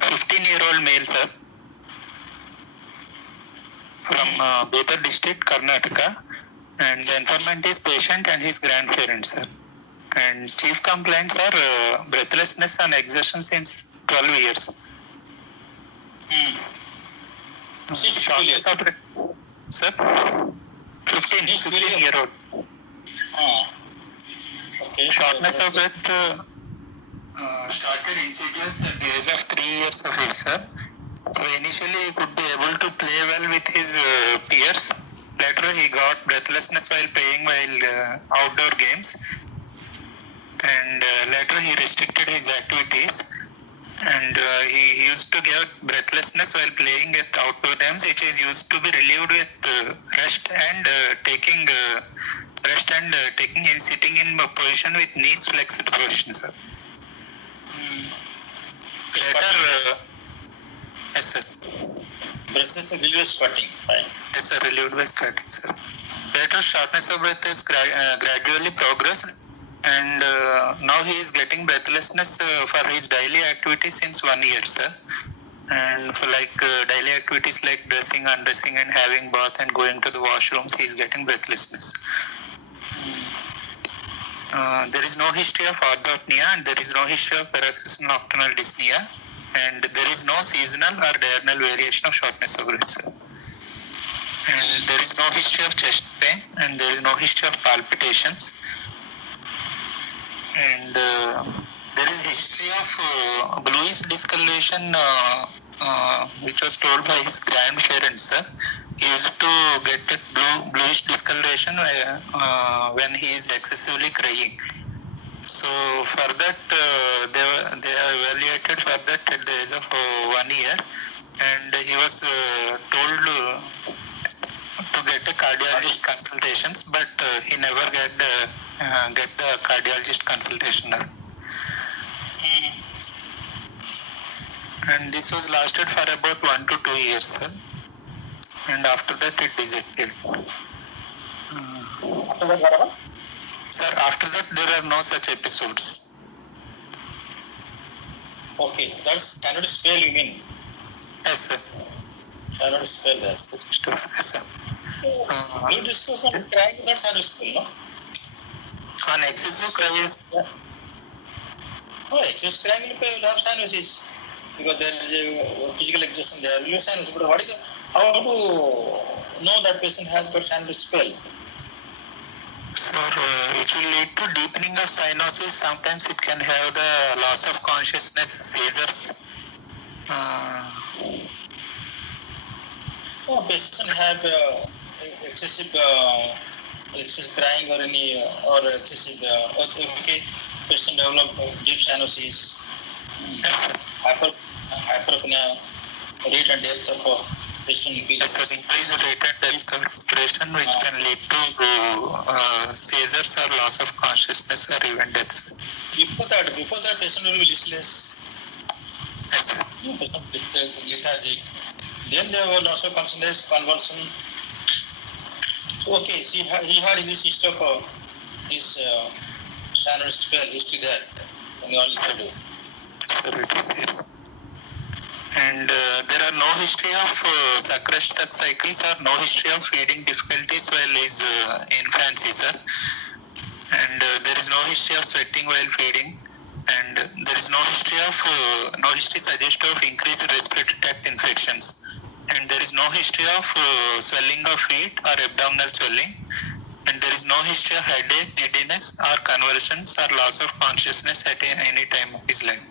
15-year-old male, sir, from Bidar district, Karnataka, and the informant is patient and his grandparents, sir. And chief complaints are breathlessness and exertion since 12 years. Shortness of breath, sir, 15-year-old. Okay. Shortness of breath started insidious at the age of 3 years of age, sir. So initially he could be able to play well with his peers. Later he got breathlessness while playing outdoor games. And later he restricted his activities. And he used to get breathlessness while playing at outdoor games, which is used to be relieved with rest and taking in sitting in a position with knees flexed position, sir. Later, yes, sir. Breathlessness is relieved by squatting. Fine. Yes, sir. Relieved by squatting, sir. Later, shortness of breath is gradually progressed, and now he is getting breathlessness for his daily activities since 1 year, sir. And for daily activities like dressing, undressing, and having bath and going to the washrooms, he is getting breathlessness. There is no history of orthopnea, and there is no history of paroxysmal nocturnal dyspnea, and there is no seasonal or diurnal variation of shortness of breath, sir. And there is no history of chest pain, and there is no history of palpitations. And there is history of bluish discoloration, which was told by his grandparents, sir. He used to get a bluish discoloration when he is excessively crying. So for that, they have evaluated for that at the age of 1 year, and he was told to get a cardiologist consultations, but he never get the cardiologist consultation. And this was lasted for about 1 to 2 years, sir. And after that it disappeared. Sir, after that there are no such episodes. Okay, that's cannot spell, you mean? Yes, sir. Cannot spell that. Yes, sir. You discuss on crying, that's cannot spell, no? On excessive crying. Oh, excessive crying will have cyanosis. Because there is a physical exertion there, will have cyanosis. But what is how to know that patient has got cyanosis spell? Sir, it will lead to deepening of cyanosis. Sometimes it can have the loss of consciousness, seizures. Patient have excessive crying or excessive patient develop deep cyanosis, hyperpnea, rate and depth of respiration increases. Yes, increase the rate and depth of respiration, which can lead to seizures or loss of consciousness or even deaths. Before that, patient will be listless. Yes, sir. Lethargic. Then there was loss of consciousness, convulsion. Okay, he had in this history of this cyanosis spell history there. And you also do. Sir, it is there. And there are no history of suppressed such cycles or no history of feeding difficulties while is infancy, sir. And there is no history of sweating while feeding. And there is no history suggestive of increased respiratory tract infections. And there is no history of swelling of feet or abdominal swelling. And there is no history of headache, giddiness or convulsions or loss of consciousness at any time of his life.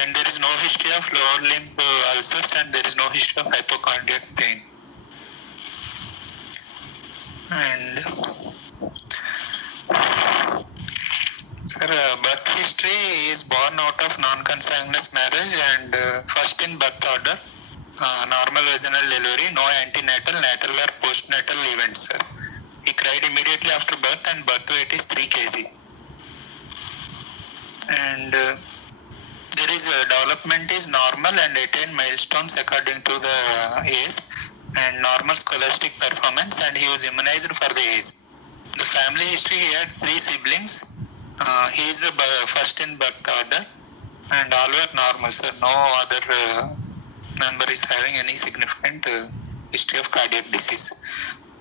And there is no history of lower limb ulcers, and there is no history of hypochondriac pain. And sir, birth history is born out of non-consanguineous marriage and first in birth order, normal vaginal delivery, no antenatal, natal or postnatal events, sir. He cried immediately after birth and birth weight is 3 kg. And there is development is normal and attain milestones according to the age and normal scholastic performance, and he was immunized for the age. The family history, he had 3 siblings. He is the first in birth order, And all were normal, sir. No other member is having any significant history of cardiac disease.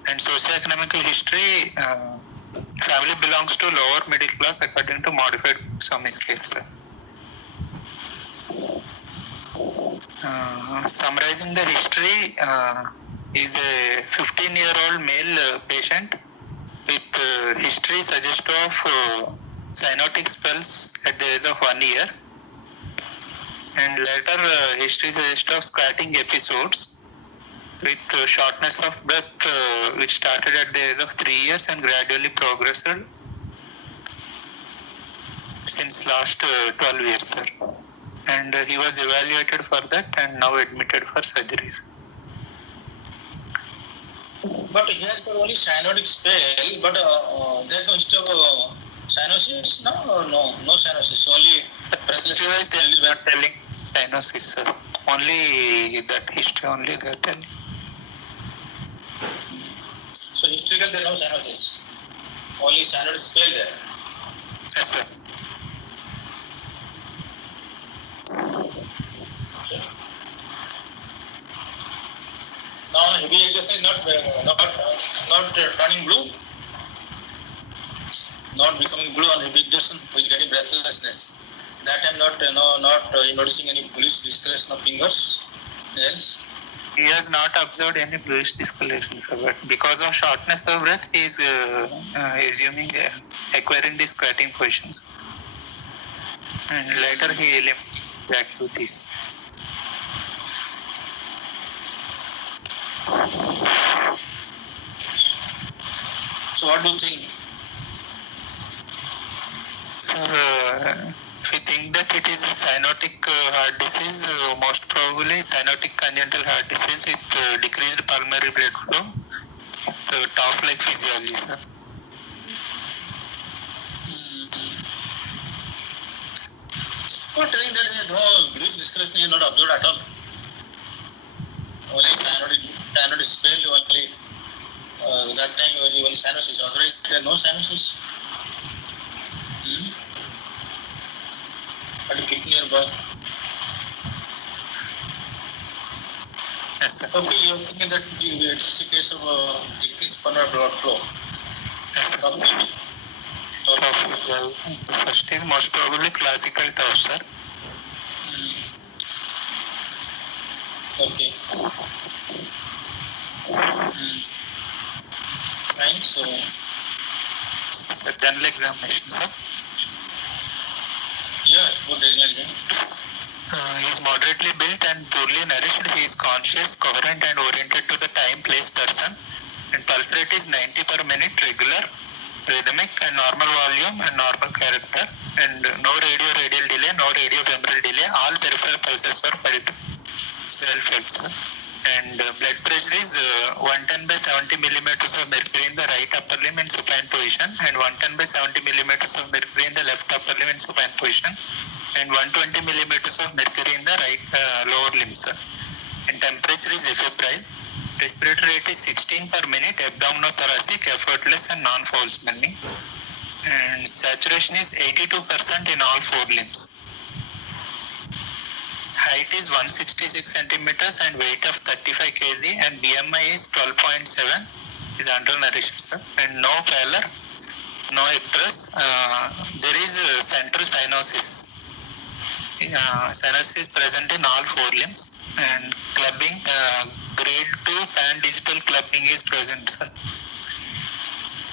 And socioeconomical history, family belongs to lower middle class according to modified Swami scale, sir. Summarizing the history, is a 15-year-old male patient with history suggestive of cyanotic spells at the age of 1 year, and later history suggestive of squatting episodes with shortness of breath which started at the age of 3 years and gradually progressed since last 12 years, sir. And he was evaluated for that and now admitted for surgeries. But he has got only cyanotic spell, but there is no history of cyanosis, no? Or no cyanosis, only breathlessness. They are not telling cyanosis, sir. Only that history, only they are telling. So historical there is no cyanosis, only cyanotic spell there. Yes, sir. Sure. Now heavy exercise not turning blue, not becoming blue on heavy exertion, which getting breathlessness. That time not noticing any bluish discoloration of fingers, nails. He has not observed any bluish discoloration, sir, but because of shortness of breath, he is acquiring these squatting positions. And later he eliminated the activities. So what do you think? Sir, if we think that it is a cyanotic heart disease, most probably cyanotic congenital heart disease with decreased pulmonary blood flow, with TOF-like physiology, sir. You are telling that there is no bluish discoloration is not observed at all. Only cyanotic spell, only that time only cyanosis. Otherwise there is no cyanosis. At the kidney or birth. Yes, sir. Okay, you are thinking that it's a case of decreased pulmonary blood flow. Yes, sir. First is most probably classical TOF, sir. Okay. Fine, so General examination, sir. yeah, good again. He is moderately built and poorly nourished. He is conscious, coherent and oriented to the time, place, person. And pulse rate is 90 per minute, regular, rhythmic and normal volume and normal character. And no radial delay, no radiofemoral delay. All peripheral pulses were well felt, sir. And blood pressure is 110 by 70 millimeters of mercury in the right upper limb in supine position, and 110 by 70 millimeters of mercury in the left upper limb in supine position, and 120 millimeters of mercury in the right lower limb, sir. And temperature is febrile. Respiratory rate is 16 per minute, abdominothoracic, effortless and non-foul smelling. And saturation is 82% in all 4 limbs. Height is 166 centimeters and weight of 35 kg, and BMI is 12.7, is undernourished, sir. And no pallor, no icterus. There is central cyanosis. Cyanosis is present in all 4 limbs, and clubbing, grade 2 pan-digital clubbing is present, sir.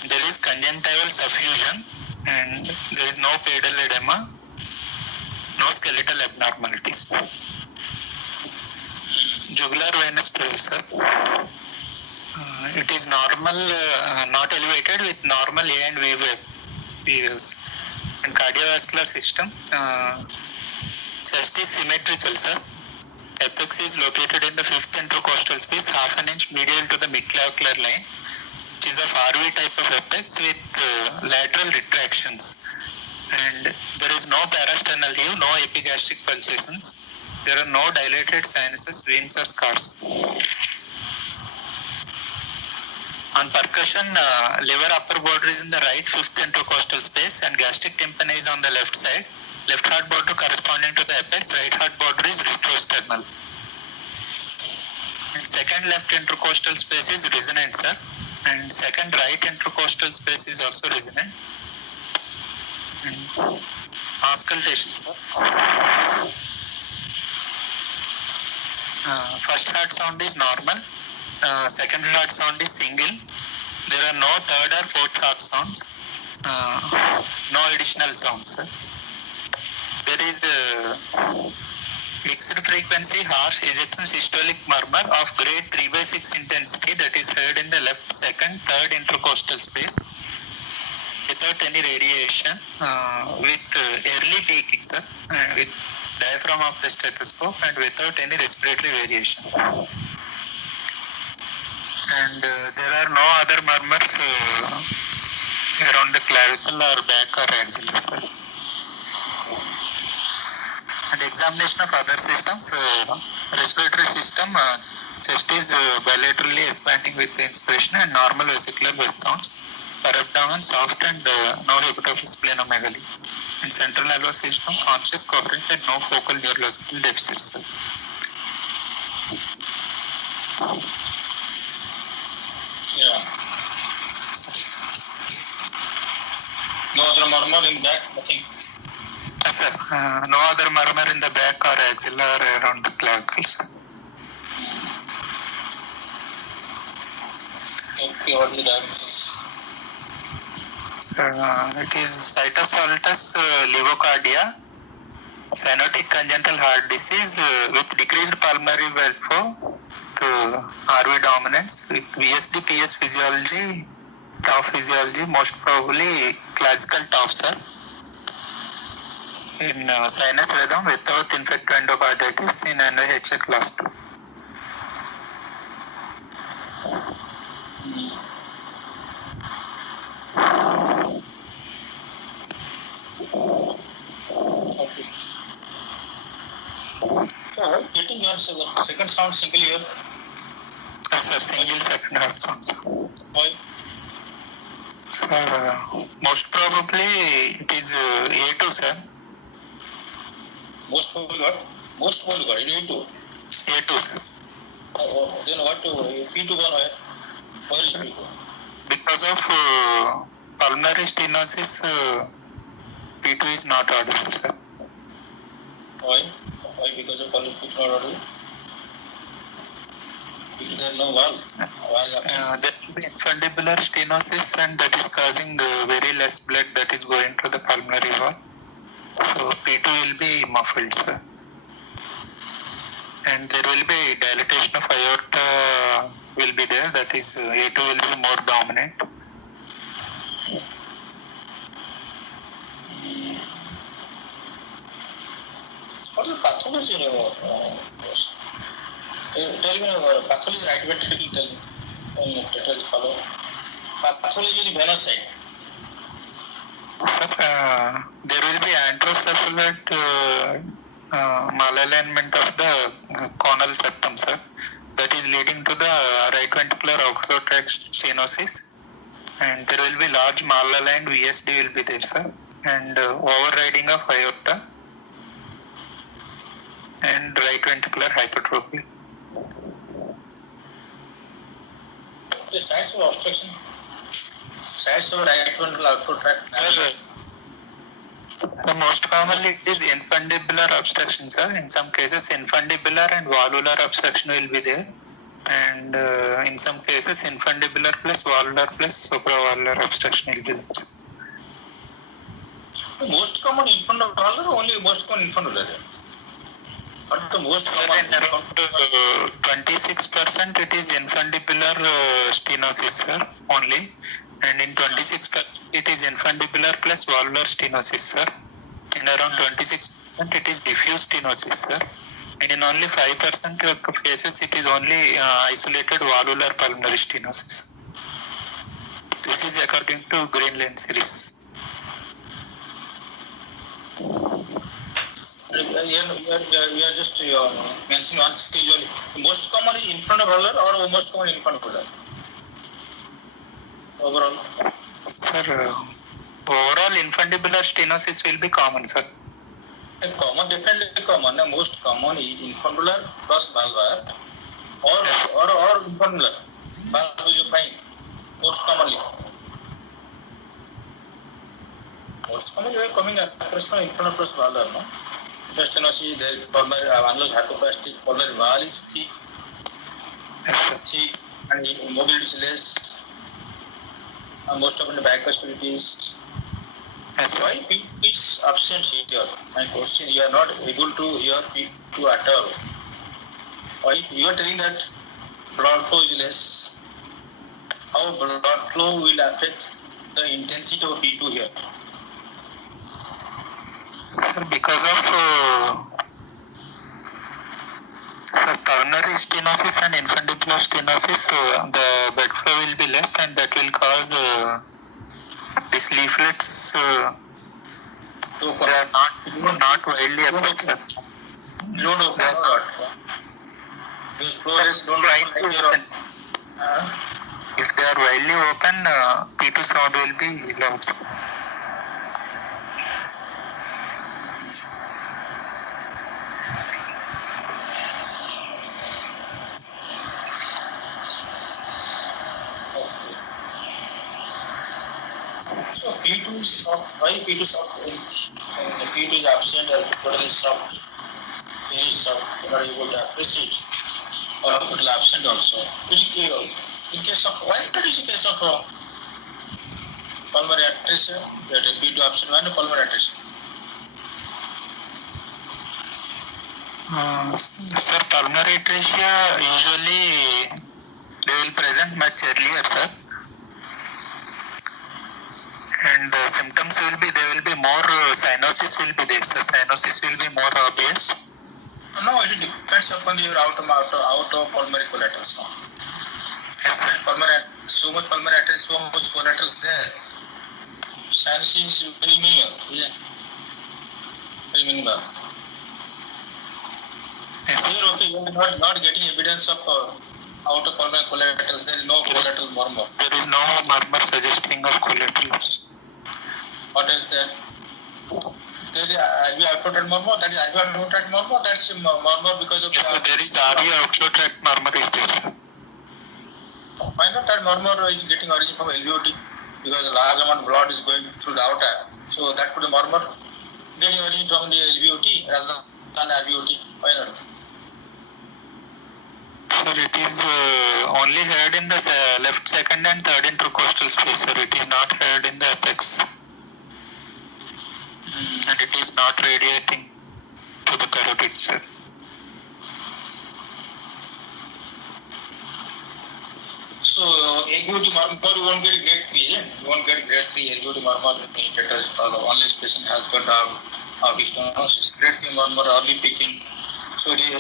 There is conjunctival suffusion, and there is no pedal edema, no skeletal abnormalities. Jugular venous trail, sir. It is normal, not elevated, with normal A and V waves. And cardiovascular system, chest is symmetrical, sir. Apex is located in the 5th intercostal space, half an inch medial to the midclavicular line, which is of RV type of apex with lateral retractions. And there is no parasternal heave, no epigastric pulsations. There are no dilated sinuses, veins or scars. On percussion, liver upper border is in the right 5th intercostal space and gastric tympani is on the left side. Left heart border corresponding to the apex, right heart border is retrosternal. And second left intercostal space is resonant, sir. And second right intercostal space is also resonant. And auscultation, sir. First heart sound is normal. Second heart sound is single. There are no third or fourth heart sounds. No additional sounds, sir. There is mixed frequency harsh ejection systolic murmur of grade 3/6 intensity that is heard in the left, second, third intercostal space without any radiation, with early peaking, sir, with diaphragm of the stethoscope and without any respiratory variation. And there are no other murmurs around the clavicle or back or axilla, sir. And examination of other systems, respiratory system, chest is bilaterally expanding with the inspiration and normal vesicular breath sounds. Per abdomen soft and no hepatophis splenomegaly. And central nervous system conscious, coherent and no focal neurological deficits, sir. Yeah. No other murmur in back, nothing. Sir, no other murmur in the back or axilla or around the clavicles. Okay, what is the diagnosis? Sir, it is situs altus levocardia, cyanotic congenital heart disease with decreased pulmonary blood flow, RV dominance with VSD PS physiology, TAF physiology, most probably classical TAF, sir. In sinus rhythm without infective endocarditis in NIHA class 2. Okay. So, getting your second sound single ear. Yes, sir, single second heart sound. Why? Sir, most probably it is A2, sir. Most probably what? Most probably what? A2. A2, sir. Then what? P2 gone where? Where is P2? Because of pulmonary stenosis, P2 is not audible, sir. Why? Why? Because of P2 not audible? Because there is no valve. There will be infundibular stenosis and that is causing very less blood that is going to the pulmonary wall. So P2 will be muffled, sir. And there will be dilatation of aorta will be there, that is A2 will be more dominant. What is the pathology? Tell me about pathology, right ventricle, tell me. Follow. Pathology in venous side. Sir, there will be antrocephalate malalignment of the conal septum, sir. That is leading to the right ventricular outflow tract stenosis. And there will be large malaligned VSD will be there, sir. And overriding of aorta and right ventricular hypertrophy. The size of obstruction, size of right ventricular outflow tract. Sir, most commonly it is infundibular obstruction, sir. In some cases, infundibular and valvular obstruction will be there. And in some cases, infundibular plus valvular plus supravalvular obstruction will be there. Most common infundibular or only most common infundibular? What the most common? In around 26% it is infundibular stenosis, sir, only. And in 26% it is infundibular plus valvular stenosis, sir. In around 26% it is diffuse stenosis, sir. And in only 5% of cases it is only isolated valvular pulmonary stenosis. This is according to Greenland series. You are just mentioning one thing. Most common is infundibular or most common infundibular? Overall? Sir, overall infundibular stenosis will be common, sir. A common, definitely common. The most common is infundibulum plus valvar or infundibulum. Valve is you find most commonly. Most commonly we are coming operation infundibulum plus valvar. No, stenosis, the pulmonary annulus hypoplastic, pulmonary valve is thick, and mobility is less. Most of the bicuspidity is. Why P2 is absent here? My question: you are not able to hear P2 at all. Why you are telling that blood flow is less? How blood flow will affect the intensity of P2 here? Because of pulmonary stenosis and infundibular stenosis, the blood flow will be less, and that will cause these leaflets. They are not widely affected. You don't know what? These flows don't like if they are widely open, P2 sound will be loud. So P2 is soft. Why P2 soft? P2 is absent or totally soft. Very soft. You are able to appreciate. Or totally absent also. In case of why that is the case of pulmonary atresia, that P2 absent and pulmonary atresia. Sir, pulmonary atresia usually they will present much earlier, sir. And the symptoms will be, there will be more cyanosis will be there, sir. Cyanosis will be more obvious. No, it depends upon your outer pulmonary collaterals. No? Yes, sir. So much pulmonary atresia, so much collaterals there. Cyanosis is very minimal. Yeah. Very minimal. Yes, sir. Here, okay, you are not getting evidence of outer pulmonary collaterals. There is no collateral murmur. There is no murmur suggesting of collaterals. What is that? There is RV outflow murmur. That is RV outflow murmur. That's murmur because of. Yes, sir. There is RV outflow tract murmur is there, sir. Why not that murmur is getting origin from LVOT? Because a large amount of blood is going through the outer. So that could be murmur getting origin from the LVOT rather than RVOT. Why not? Sir, it is only heard in the left second and third intercostal space, sir. It is not heard in the apex. And it is not radiating to the carotid, sir. So LVOT murmur you won't get grade 3, yeah? You won't get grade 3 LVOT murmur unless patient has got stenosis. Grade 3 murmur early picking. So it is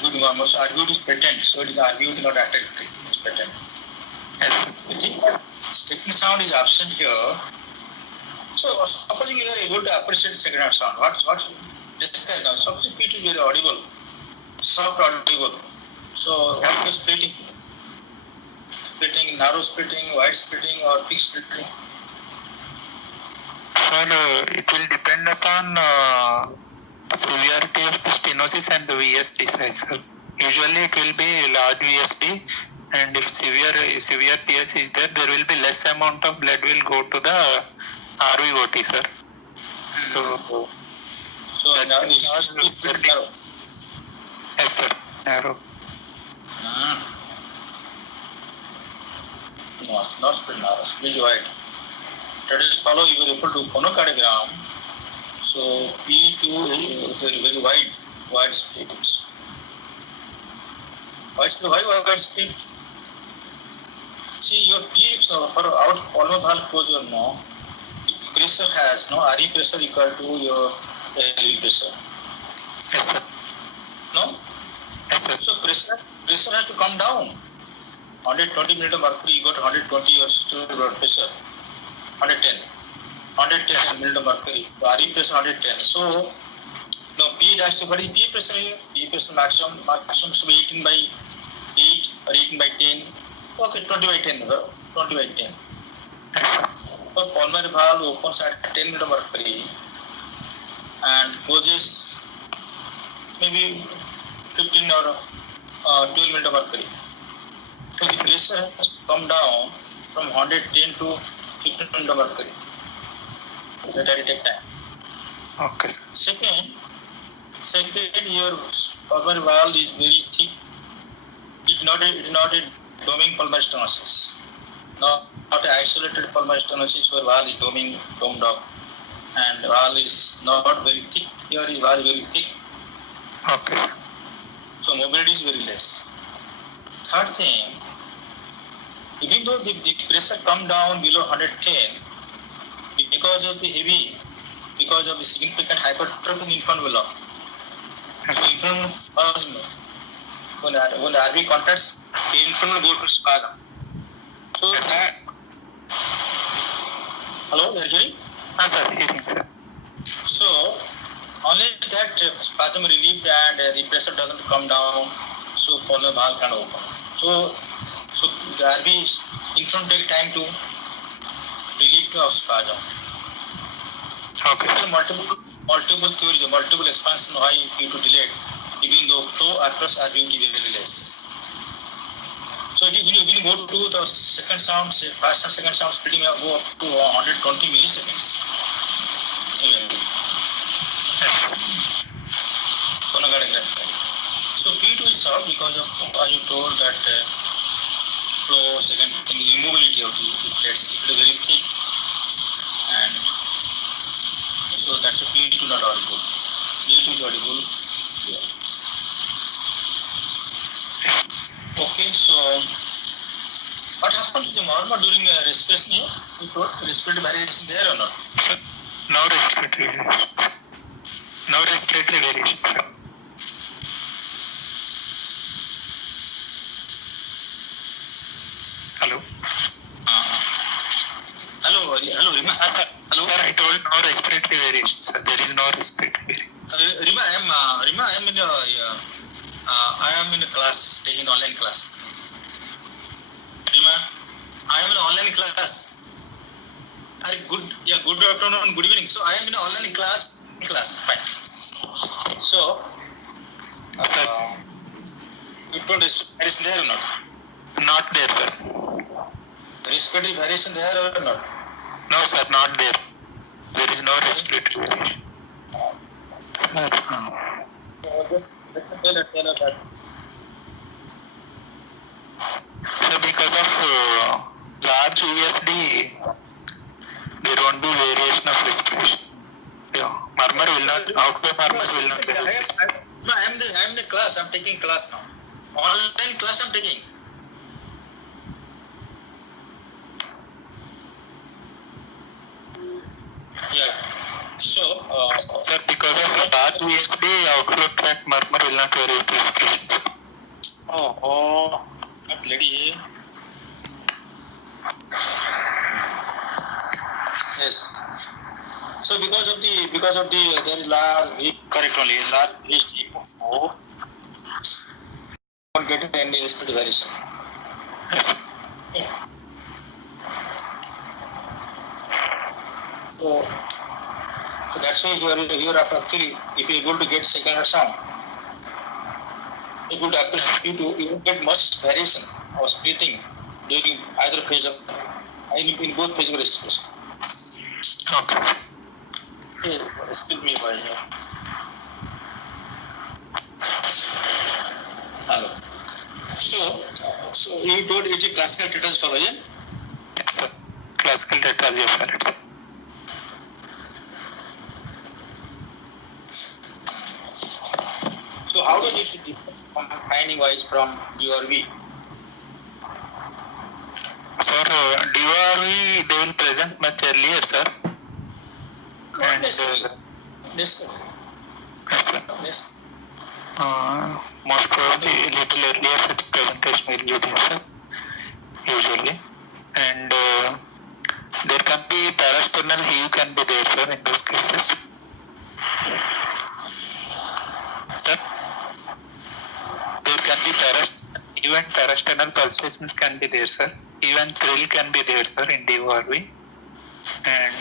RVOT murmur. So RVOT is patent. So it is RVOT not attenuated. It's patent. Yes, sir. The thing that second sound is absent here. So supposing you are able to appreciate second sound, what describe now? Suppose P2 is very audible, soft audible. So what is splitting? Splitting, narrow splitting, wide splitting, or fixed splitting? Sir, it will depend upon severity of the stenosis and the VSD size, sir. Usually it will be large VSD, and if severe PS is there, there will be less amount of blood will go to the RVOT, sir. So now it has to be split narrow. Yes, sir. Narrow. No, not split narrow, split wide. That is follow if you refer to phonocardiogram. So P2 is very wide splits. Wide split. See your PFs for out pulmonary valve closure, no. Pressure has no RE pressure equal to your LV pressure. Yes, sir. No? Yes, sir. So pressure has to come down. 120 mm mercury, you got 120 your systolic blood pressure. 110 mm mercury. RE pressure 110. So no P dash to what is P pressure here? P pressure maximum should be 18 by 8 or 18 by 10. Okay, 20 by 10. 20 by 10. Yes, sir. So pulmonary valve opens at 10 mm mercury. and causes maybe 15 or 12 millimeter mercury. So the pressure has come down from 110 to 15 millimeter mercury. That will take time. Okay, sir. Second, your pulmonary valve is very thick. It is not a doming pulmonary stenosis. Not an isolated pulmonary stenosis where valve is domed up and valve is not very thick. Here is valve very thick. Okay, sir. So mobility is very less. Third thing, even though the pressure come down below 110, because of the significant hypertrophic infant block, so infant spasm, when the RV contracts, the infant will go to spasm. So that, hello, are you hearing? Yes, sir, hearing, sir. So only that spasm relief and the pressure doesn't come down, so pulmonary valve can open. So the RV infant take time to relieve of spasm. Okay, There sir. are multiple theories, multiple expansion why due to delayed, even though flow across RVT is very less. So when you go to the second sound, first and second sound splitting go up to 120 milliseconds. So P2 is solved because of, as you told, that flow, second thing, the immobility of the plates, it is very thick, and so that's a P2 not audible. P2 is audible. Yeah. Okay, so what happens to the murmur during respiration here? You told respiratory variation there or not? Sir, no respiratory variation. No respiratory variation, sir. Hello. Hello, Rima. Sir. Hello. Sir, I told no respiratory variation, sir. There is no respiratory variation. Rima, I am in a class, taking online class. Rima, I am in online class. Good afternoon, good evening. So I am in an online class. Fine. So, Sir. you told respiratory variation there or not? Not there, sir. Respiratory variation there or not? No, sir, not there. There is no respiratory variation. Tell her that. So because of large VSD, there won't be variation of respiration. Yeah. Murmur will not, outflow murmur will not. No, I am in the class. I'm taking class now. Online class I'm taking. Yeah. So, Sir, because of large VSD, outflow tract murmur will not vary with respiration. that lady. Yes. So because of the there is large, correct only, large VSD of don't get any respiratory variation. Yes. So that's why you are actually, if you are able to get second heart sound, it would appreciate you would get much variation of splitting during either phase of, in both phases of respiration. Okay. Here, split me by here. Hello. So you told it is classical tetanus pathology. Yes, sir. Classical tetralogy of Fallot. So how does it differ finding wise from URV? Sir, DORV, they will present much earlier, sir. Not necessarily. Yes, sir. Yes. Most probably a little earlier with presentation will be there, sir. Usually. And there can be parasternal heave can be there, sir, in those cases. Sir, there can be even parasternal pulsations can be there, sir. Even thrill can be there, sir, in DORV. And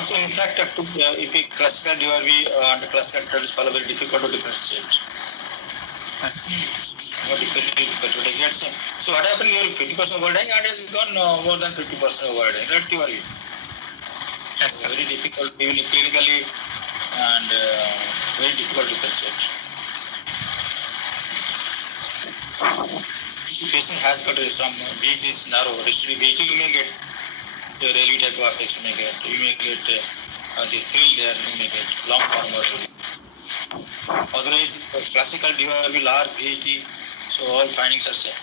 So in fact, if we classical DRV and classical is very difficult to differentiate. So what happened here? 50% overdying and has gone more than 50% overdying. That DRV. Yes, sir. Very difficult, even clinically, and very difficult to differentiate. Patient has got some beach is narrow. Restricted beach, you may get the LV type of apex, you may get the thrill there, you may get long form or otherwise classical DRV large VHD, so all findings are same.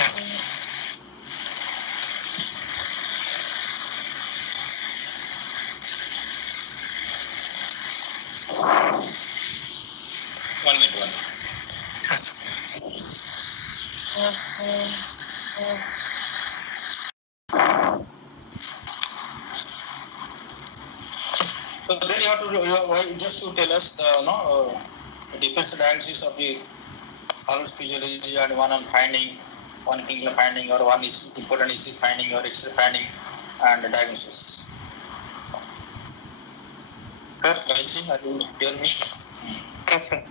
Yes. 1 minute. Yes. So then you have to just to tell us the difference diagnosis of the Holmes physiology and one on finding, one clinical finding, or one is important is finding or X-ray finding and diagnosis. Sir? I see. Are you hear me? Yes, sir.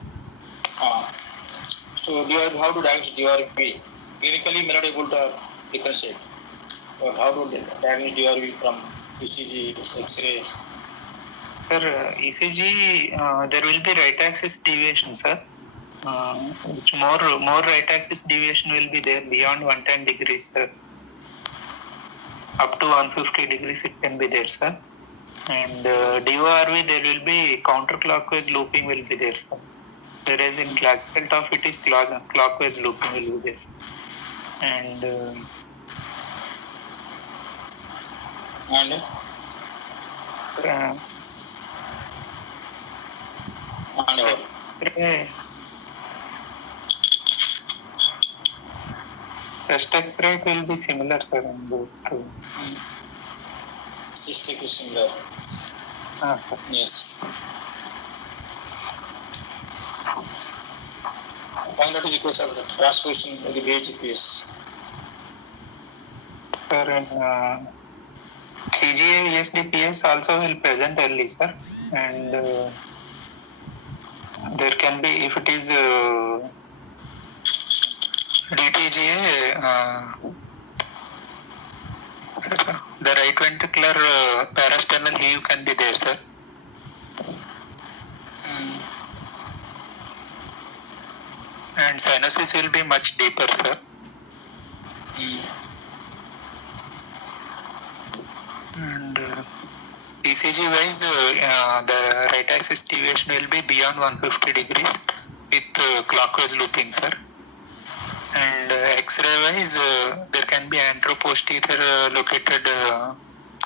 So DRV, how to diagnose DRV? Clinically, we are not able to differentiate. But how to diagnose DRV from ECG, X-ray? Sir, ECG, there will be right axis deviation, sir. Which more right axis deviation will be there beyond 110 degrees, sir. Up to 150 degrees it can be there, sir. And DORV, there will be counterclockwise looping will be there, sir. Whereas in classical TOF, it is clockwise looping will be there, sir. And chest X-ray will be similar, sir, in both. Just take it similar. Sir. Yes. Find out the case of the transposition of the BHGPS. Sir, in TGA ESDPS also will present early, sir, and there can be, if it is DTGA, sir, the right ventricular parasternal heave can be there, sir. And cyanosis will be much deeper, sir. And ECG wise, the right axis deviation will be beyond 150 degrees with clockwise looping, sir. And X-ray wise, there can be anteroposterior located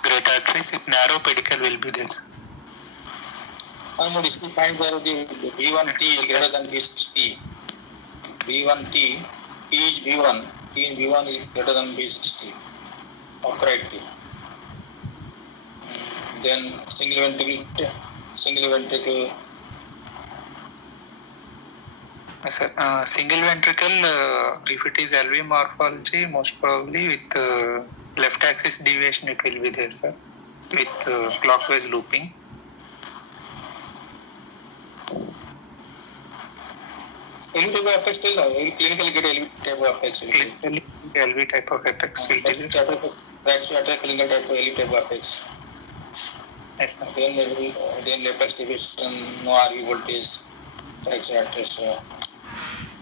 great arteries with narrow pedicle will be there. One more is to find whether the B1T is greater than B60. B1T, T is B1, T in B1 is greater than B60. Upright T. Then single ventricle. Sir, single ventricle, if it is LV morphology, most probably with left axis deviation it will be there, sir, with clockwise looping. LV type of apex still, clinically get LV type of apex. Clinically, LV type of apex will be there. Clinical type of LV type of apex. Yes, sir. Then left axis deviation, no RV voltage, fracture arteries.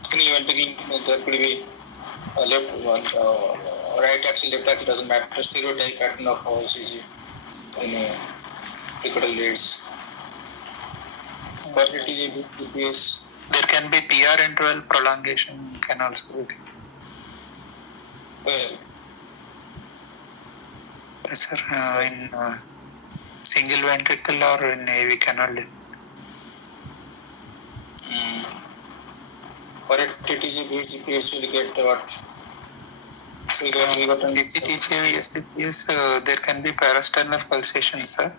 Single ventricle, there could be right axis, left axis doesn't matter. Stereotype pattern of ECG in critical leads. There can be PR interval prolongation can also be there. Well, Yes, sir. In single ventricle or in AV canal. for a TTG BHGPS will get what? So we got TCTG SDPS, there can be parasternal pulsations, sir.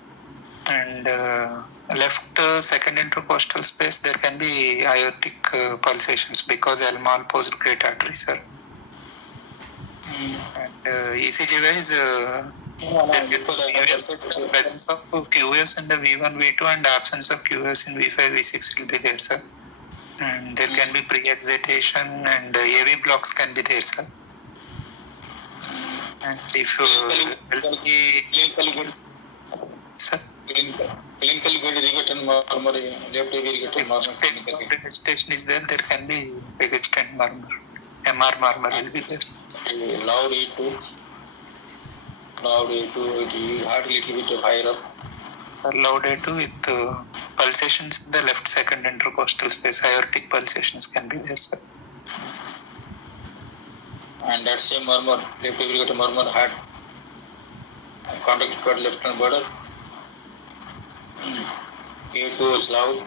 And left second intercostal space, there can be aortic pulsations because L-mal posed great artery, sir. And ECG wise, Presence of QS in the V1, V2 and absence of QS in V5, V6 will be there, sir. And there can be pre-excitation and AV blocks can be there, sir. And if sir, clinical good irrigated murmur, left irrigated murmur. Vegetation is there can be vegetation murmur. MR murmur will be there. Loud A2, it heart little bit of higher up. Loud A2 with pulsations in the left second intercostal space, aortic pulsations can be there, sir. And that same murmur, left aggregated murmur had contact toward left hand border. A2 is loud.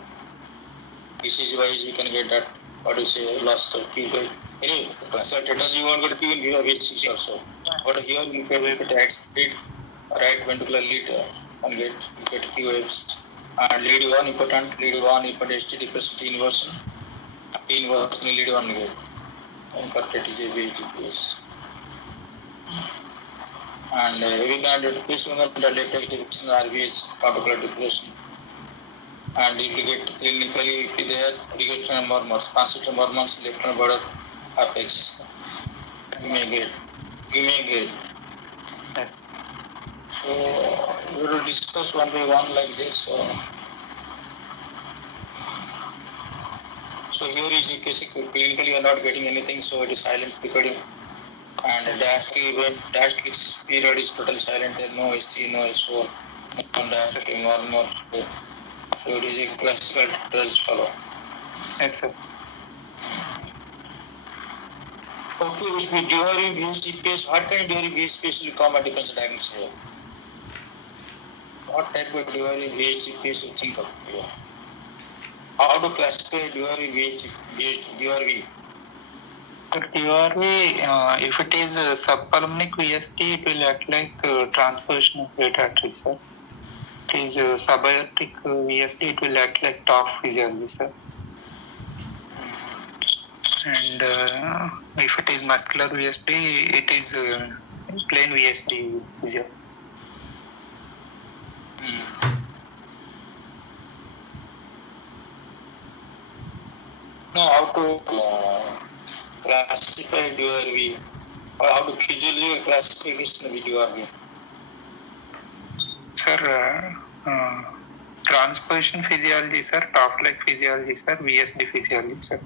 ECG wise, you can get that, what you say, loss of Q5. Anyway, classical technology, you won't get Q in V6 also. But here you can get right speed, right ventricular lead and get Q waves. And lead 1 important ST depressant inversion. Inversion lead 1 get. And corrected TJBS. And every kind of depression on the left depression RVS, particular depression. And if you get clinically, if there irrigation murmurs, consistent murmurs, left hand border apex, you may get. Yes. So we will discuss one by one like this. So here is a case clinically you are not getting anything, so it is silent recording. And diastolic period is totally silent. There is no ST, no S4, no diastolic murmur. So it is a classical trust follow. Yes, sir. Okay, if we DRV VHD pace, what kind of DRV VHD pace will come at difference diagnosis here? What type of DRV VHD pace you think of here? How to classify DRV VHD? DRV, if it is subpulmonic VSD, it will act like transposition of great artery, sir. It is subaortic VSD, it will act like top physiology, sir. And if it is muscular VSD, it is plain VSD physiology. No, how to classify DRV or how to physiological classification of DRV? Sir, transposition physiology, sir, top-like physiology, sir, VSD physiology, sir.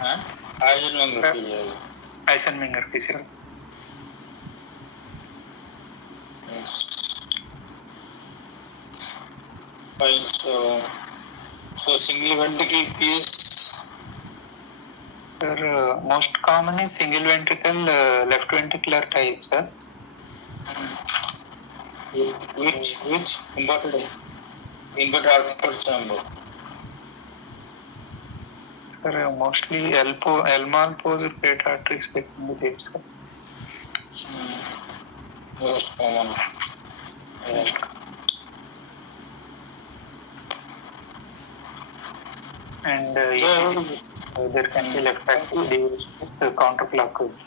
Eisenmenger physiology. Eisenmenger physiology. Yes. Fine, so single ventricle PS. Sir, most common is single ventricle left ventricular type, sir. Which inverted output chamber? Sir, mostly L-mal pose great arteries they can be there, sir. Most common. And there can be left axis deviation with counterclockwise.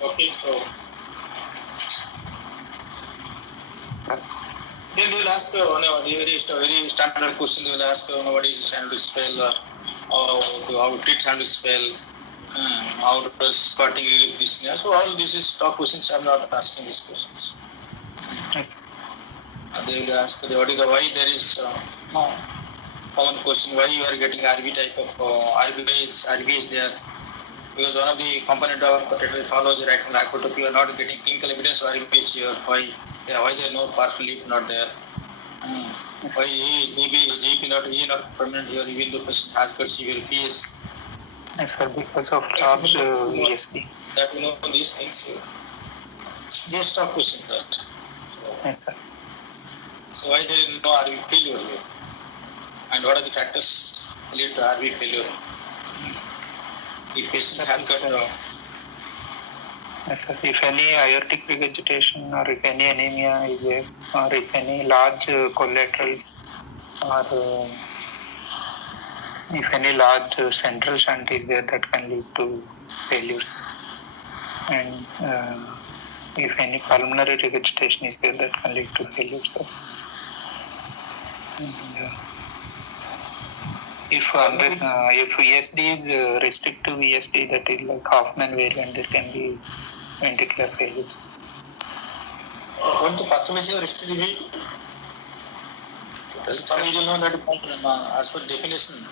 Okay, so then they will ask very standard question. They will ask what is sandwich spell, how to treat sandwich spell, how does spotting relief dyspnea. So all this is top questions. I am not asking these questions. Yes. They will ask why there is common question, why you are getting RV type of RV is there. Because one of the component of category follows the right laparoscopy, you are not getting clinical evidence of RV is here. Why there are no partial leaf not there? Why GP not permanent here, even though patient has got severe PS? Yes, sir, because of large VSD. That we know these things. These top questions, that. Yes, sir. So why there is no RV failure here? And what are the factors lead to RV failure? If patient has got yes, sir. If any aortic regurgitation or if any anemia is there, or if any large collaterals or if any large central shunt is there, that can lead to failures. And if any pulmonary regurgitation is there, that can lead to failures. And, if ESD is restrictive ESD, that is like Hoffman variant, there can be ventricular failures. What the pathology of restrictive VSD? You know that as per definition,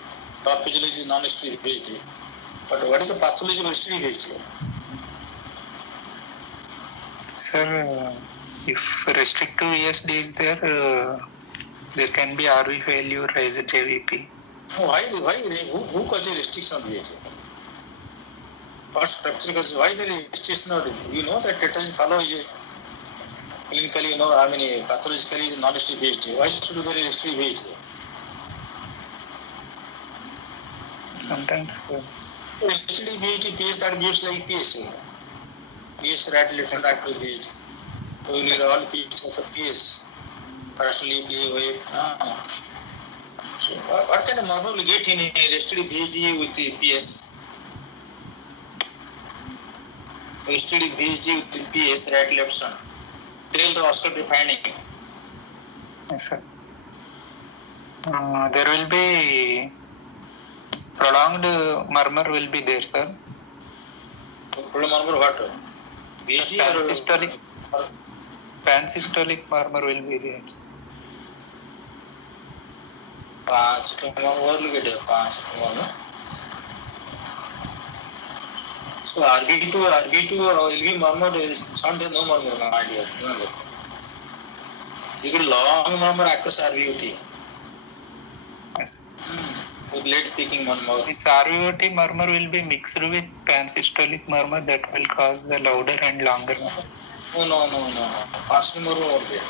top physiology is non-restrictive VSD. But what is the pathology of restrictive VSD? Sir, if restrictive ESD is there, there can be RV failure, raised JVP. Why who causes restriction of VSD? What structure causes? Why there is restriction of it? You know that tetanus follow is clinically, pathologically is non-restrictive VSD. Why should there be restrictive VSD? Sometimes. Restrictive VSD PS that gives like PS. PS right left and right to VSD. So you need all pieces of PS. Partially wave. So what kind of murmur will get in a restrictive VSD with the PS? Restrictive VSD with the PS right left shunt. Tell the oscar finding. Yes, sir. There will be prolonged murmur will be there, sir. Prolonged murmur what? VSD or pansystolic murmur will be there. So RB2 will be murmur is sound no murmur, my dear. Remember. You get long murmur across RVUT. Yes. With late peaking murmur. This RVUT murmur will be mixed with pansystolic murmur that will cause the louder and longer murmur. No. Pansy murmur over there.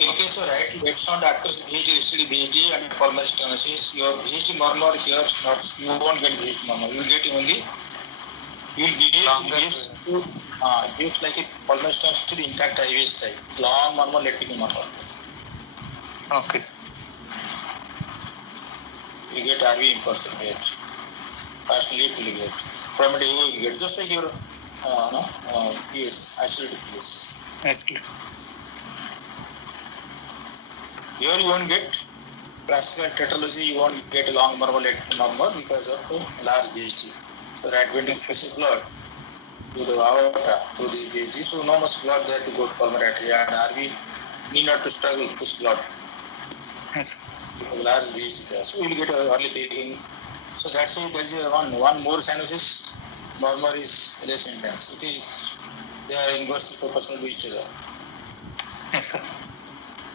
In case of right left sound occurs VSD, restricted VSD and pulmonary stenosis, your VSD murmur here you won't get VSD murmur. You will get only gives like a pulmonary stenosis intact IVS type. Long murmur, late peaking murmur. Okay, sir. You get RV impulsive gate. Partially you will get. Pyramid you will get. Just like your PS, isolated PS. Isolated. Here you won't get classical tetralogy, you won't get a long murmur, late murmur because of large VSD. The right ventricle pushes blood to the aorta through the VSD, so no much blood there to go to pulmonary artery, and RV need not to struggle to push blood. Yes. Large VSD there, so you will get early peaking. So that's why there is one more sinuses, murmur is less intense. They are inversely proportional to each other. Yes, sir.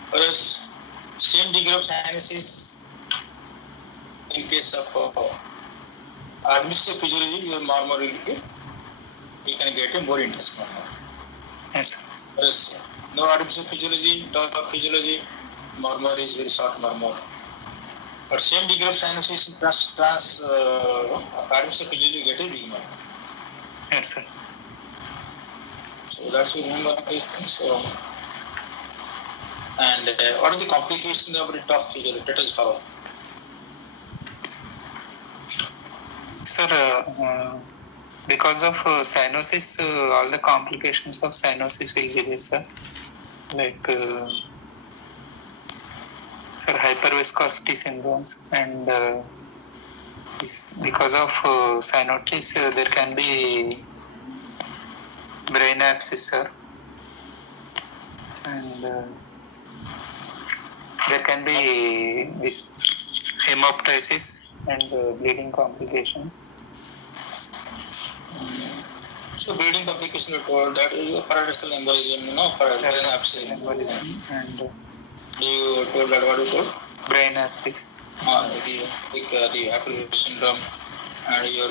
Whereas same degree of sinuses in case of admissive physiology, your murmur will be, you can get a more intense murmur. Yes, sir. Whereas no admissive physiology, top physiology, murmur is very short murmur. But same degree of sinuses admissive physiology, you get a big murmur. Yes, sir. So that's remember these things. And what are the complications of the top physiology? Let us follow. Sir, because of cyanosis, all the complications of cyanosis will be there, sir. Like, sir, hyperviscosity syndromes, and because of cyanosis, there can be brain abscess, sir. And there can be this hemoptysis and bleeding complications. So bleeding complication you told that is paradoxical embolism, brain abscess. Embolism and you told that what you told? Brain abscess. The Hyperviscosity syndrome and your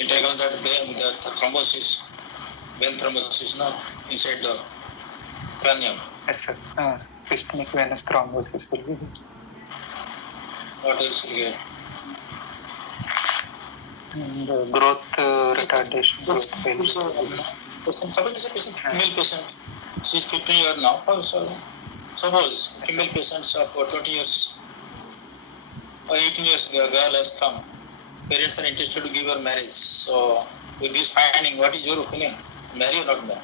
integral that the thrombosis, vein thrombosis, inside the cranium. Yes, sir. Systemic venous thrombosis will be there. What else will get? And growth retardation. Suppose this is a female patient. She is 15 years now. Suppose female patients of 20 years a 18 years girl has come. Parents are interested to give her marriage. So, with this finding, what is your opinion? Marry or not marry?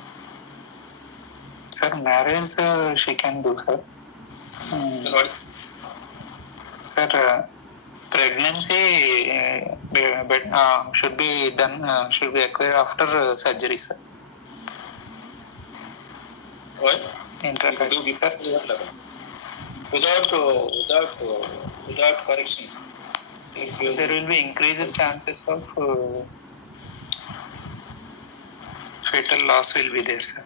Sir, marriage she can do, sir. Then what? Sir, pregnancy should be done, should be acquired after surgery, sir. Why? Intracoital. Do before what level? Without correction. There will be increased chances of fetal loss will be there, sir.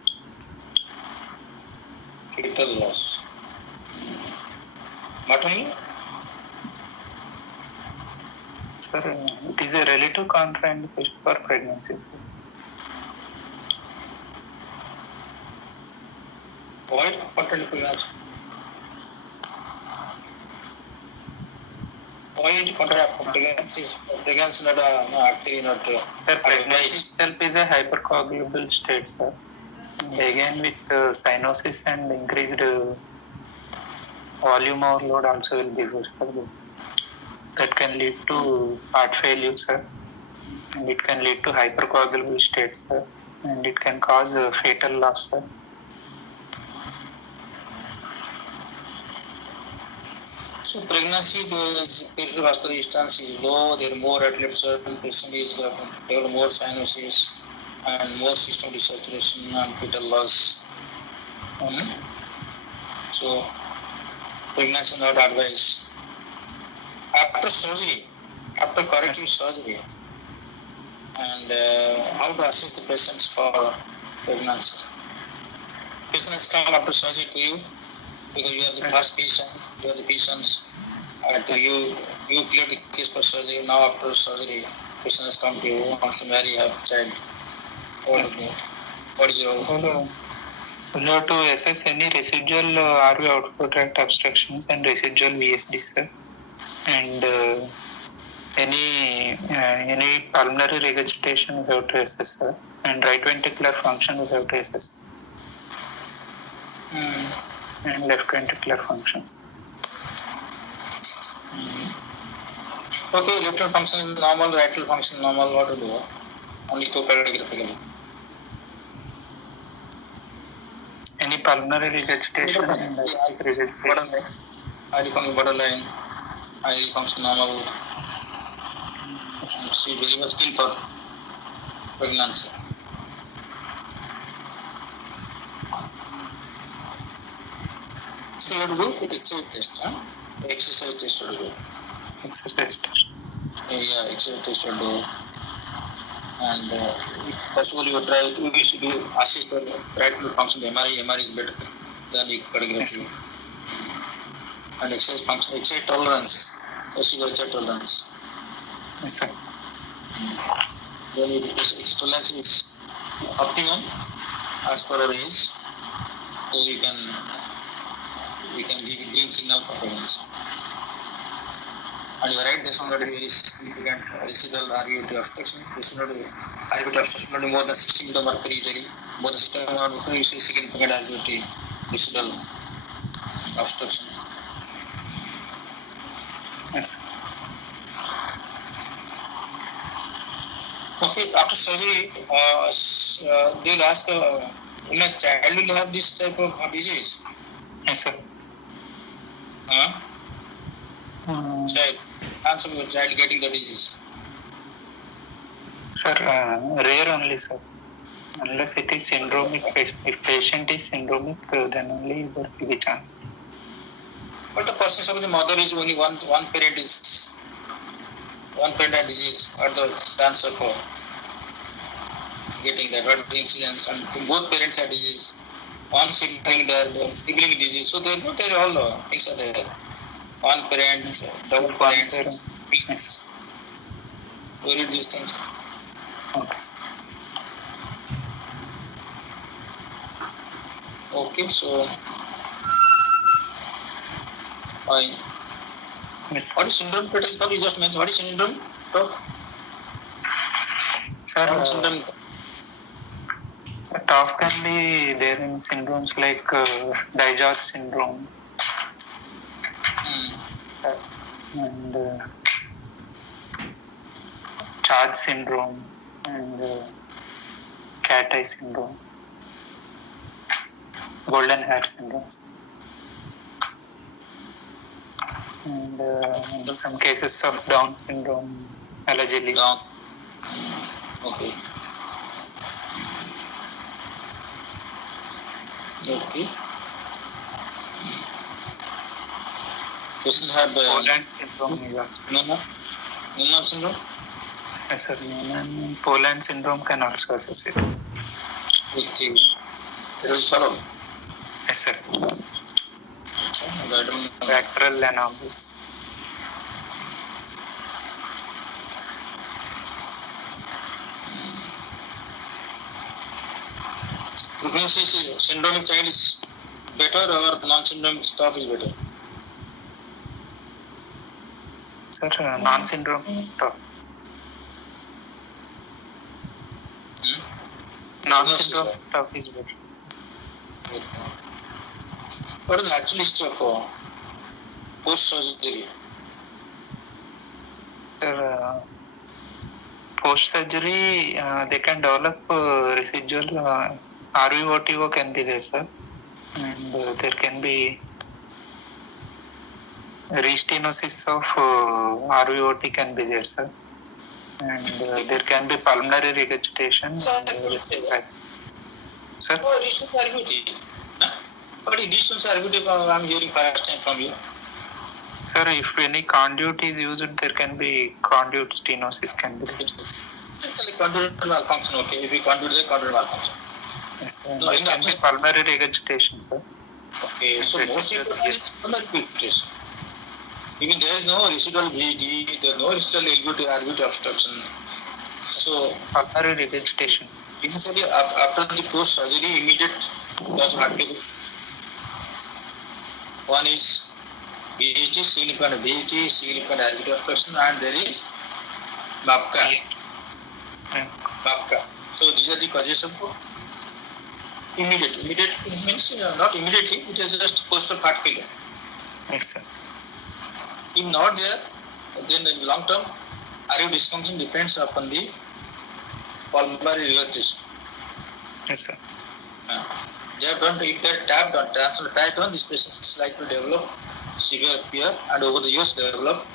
Fetal loss. Maternal? Sir, it is a relative contraindication for pregnancy, sir. Why contraindication? Why is pregnancy not actually not? Sir, pregnancy itself is a hypercoagulable state, sir. And again, with cyanosis and increased volume overload also will be there for this. That can lead to heart failure, sir. And it can lead to hypercoagulable state, sir. And it can cause fatal loss, sir. So pregnancy, the perivascular resistance is low, there are more at left certain patient is develop more cyanosis and more system desaturation and fetal loss. So pregnancy not advised. After surgery, after corrective surgery, and how to assist the patients for pregnancy. Patients come after surgery to you because you are the first patient. You are the patients, and you clear the case for surgery. Now after surgery, patient has come to you, wants to marry, have a child. What is your? We'll have to assess any residual RV outflow tract obstructions and residual VSD, sir. And any pulmonary regurgitation we have to assess, sir. And right ventricular function we have to assess. And left ventricular functions. Okay, left function is normal, right function normal. What to do? Only echocardiography. Any pulmonary regurgitation and aortic regurgitation. Borderline, IV function normal. She very much keen for pregnancy. So you have to go for the exercise test, exercise test to do. Exercise test. Yeah, exercise test to do. And if possible, you try to do assist for right function. MRI is better than echocardiography. Yes. And exercise function, exercise tolerance, possible exercise tolerance. Yes, sir. Then exercise tolerance is optimum as per our age, so you can give a green signal for pregnancy. And you are right, there should not be very significant residual RVT obstruction. There should not be RVT obstruction not be more than 60 mm mercury usually. More than 60 mm mercury is significant RVT residual obstruction. Yes. Okay, after surgery, they will ask, in a child will have this type of disease? Yes, sir. Child, answer the child getting the disease. Sir, rare only, sir. Unless it is syndromic, if patient is syndromic, then only there will be chances. But the process of the mother is only one parent had disease, or the chance of getting that, what the incidence, and both parents had disease. One sibling disease, so they all things are there. One parent, double parent. Yes. We read these things. Okay. Okay, so fine. Yes. What is syndrome? You just mentioned. What is syndrome? Sir, syndrome. TOF can be there in syndromes like DiGeorge syndrome. and charge syndrome and cat eye syndrome, golden hair syndrome, and some cases of Down syndrome allegedly. Down. Okay. Okay. Person have Poland syndrome is also. Noonan syndrome? Yes, sir. Poland syndrome can also associate. Okay. It will follow. Yes, sir. I don't know. Bacterial anomalies. Pregnancy syndromic child is better or non-syndromic stop is better? Sir, non-syndrome top. Non-syndrome top is better. What is the actual history of post-surgery? Sir, post-surgery, they can develop residual RVOTO can be there, sir. And there can be restenosis of RVOT can be there, sir. And there can be pulmonary regurgitation. Sir? Oh, distance RVT. What is distance RVT? I am hearing first time from you. Sir, if any conduit is used, there can be conduit stenosis can be there. Conduit malfunction, okay. If we conduit the conduit malfunction. Yes, sir. There can be pulmonary regurgitation, sir. Okay, so most important is pulmonary regurgitation. Even there is no residual VD, there is no residual RVT obstruction. So, pulmonary regurgitation. Initially, after the post-surgery, immediate cause heart failure. One is VHT, significant VHT, significant RVT obstruction, and there is MAPCA. MAPCA. So these are the causes of immediate. Immediate means not immediately, it is just post of heart failure. Yes, sir. If not there, then in long term, RV dysfunction depends upon the pulmonary regurgitation. Yes, sir. They have done, if that tap done, transfer tap done, this patient is likely to develop severe fear and over the years develop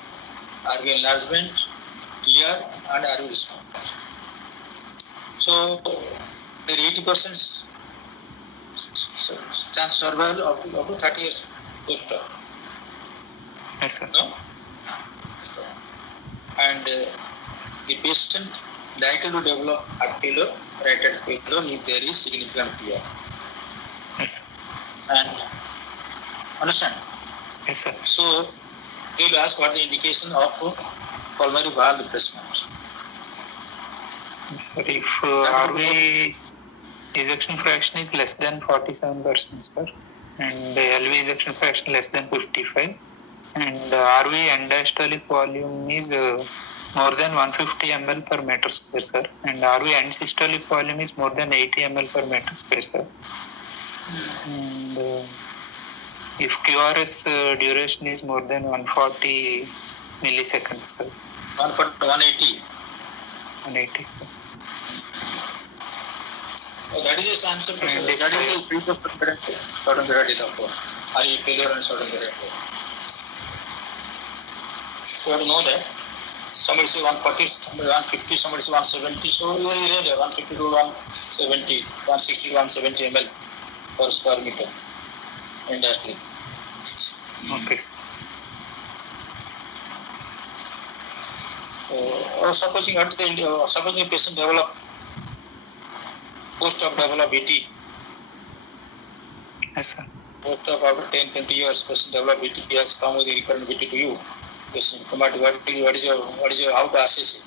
RV enlargement, TR and RV dysfunction. So, there is 80% chance survival up to 30 years post-op. Yes, sir. No? And the patient likely to develop heart failure, right heart failure if there is significant PR. Yes, sir. And understand? Yes, sir. So they will ask what the indication of pulmonary valve replacement. Yes, sir. If RV ejection fraction is less than 47%, sir, and LV ejection fraction less than 55, and RV end-diastolic volume is more than 150 ml per meter square, sir, and RV end-systolic volume is more than 80 ml per meter square, sir. And if QRS duration is more than 140 milliseconds, sir. 180. 180, sir. Oh, that is the answer. That is a certain period, of course. RV failure and certain period. So to know that, somebody say 140, somebody 150, somebody say 170. So we are range 150 to 170, 160 to 170 ml per square meter industry. Okay, sir. So supposing the patient develop post-op develop VT. Yes, sir. Post-op after 10-20 years, patient develop VT, he has come with a recurrent VT to you. Patient, what is your how to assess it?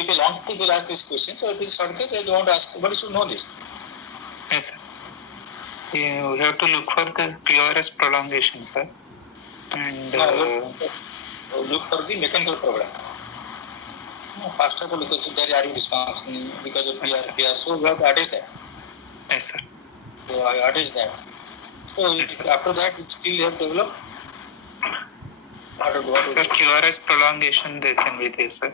If a long case, they will ask this question. So if it is short case, they don't ask. But you should know this. Yes, sir. You have to look for the QRS prolongation, sir. And look for the mechanical problem. First of all, because there is RV dysfunction, because of PR. So you have to attach that. yes, sir. So I attach that. So Yes, sir. after that, it still have developed Sir, QRS prolongation there can be there, sir.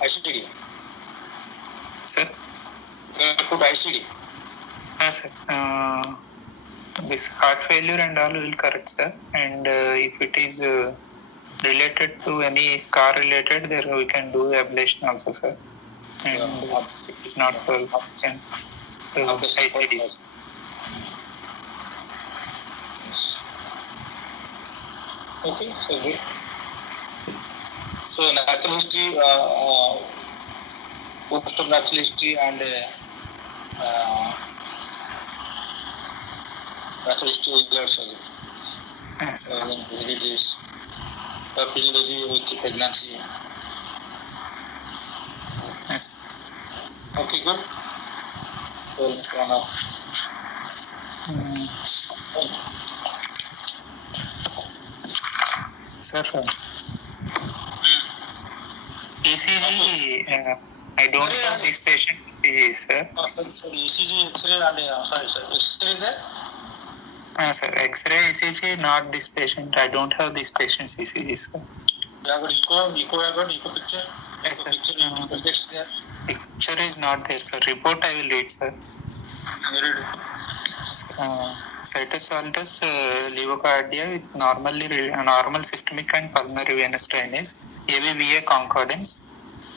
ICD. Sir? Put ICD. Sir. This heart failure and all will correct, sir. And if it is related to any scar related, there we can do ablation also, sir. And it is not for ICDs. Okay, so good. So natural history, post of natural history and natural history results. So then we did this physiology with pregnancy. Yes. Okay, good. So next one now. Sir, ECG, I don't have this patient ECG, sir. Sorry, ECG, X-ray and sorry, sir, X-ray there? Sir, X-ray ECG, not this patient. I don't have this patient's ECG, sir. You have got echo picture? Yes, sir. Text there. Picture is not there, sir. Report I will read, sir. Read. Cytosolidus levocardia with normal systemic and pulmonary venous drainage, AVVA concordance,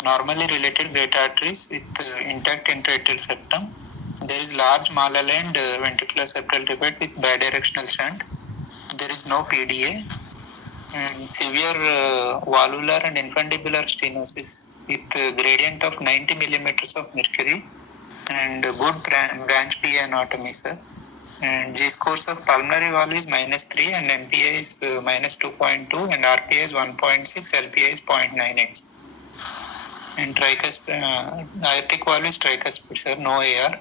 normally related great arteries with intact intra-atrial septum. There is large malaligned ventricular septal defect with bidirectional shunt. There is no PDA. Severe valvular and infundibular stenosis with gradient of 90 millimeters of mercury and good branch PA anatomy, sir. And G-scores of pulmonary valve is -3 and MPA is -2.2 and RPA is 1.6, LPA is 0.98. And aortic valve is tricuspid, sir, no AR.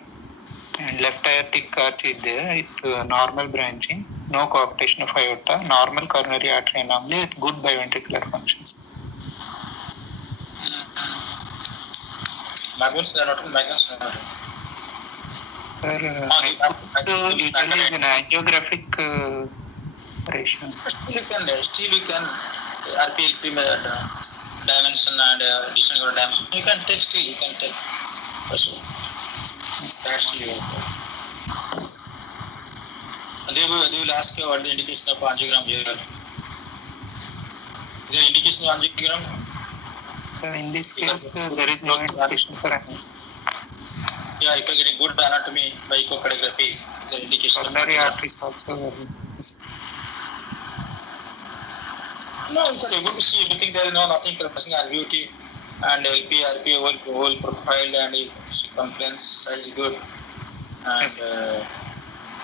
And left aortic arch is there with normal branching, no coarctation of aorta, normal coronary artery anomaly with good biventricular functions. Magnus, they are not Magnus. Sir, usually is an angiographic ratio. Still you can RPLP dimension and addition or dimension. You can take still, you can take. Also. They will ask you what the indication of angiogram here. Is there indication of angiogram? In this case, there is no indication for angiogram. Yeah, if you are getting good anatomy by echocardiography, the indication. Coronary arteries also. No, you are able to see everything. There is nothing crossing RVOT and LP, RPA, whole profile and circumference size is good. And Yes.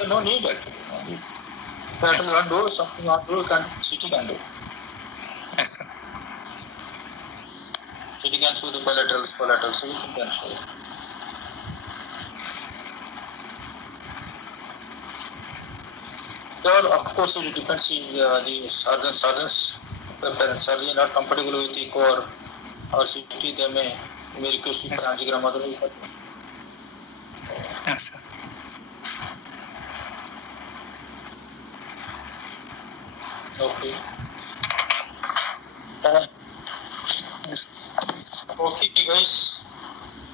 No need actually. No need. If you want to do something, you want to do, CT can do. Yes, sir. CT can show the bilaterals, everything can show. Well, of course, it depends if the surgeons, the surgeon not compatible with echo or CT, they may request you for angiogram otherwise. Yes, sir. Okay. Yes. Okay, guys.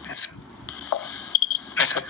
Yes, sir. Yes, sir.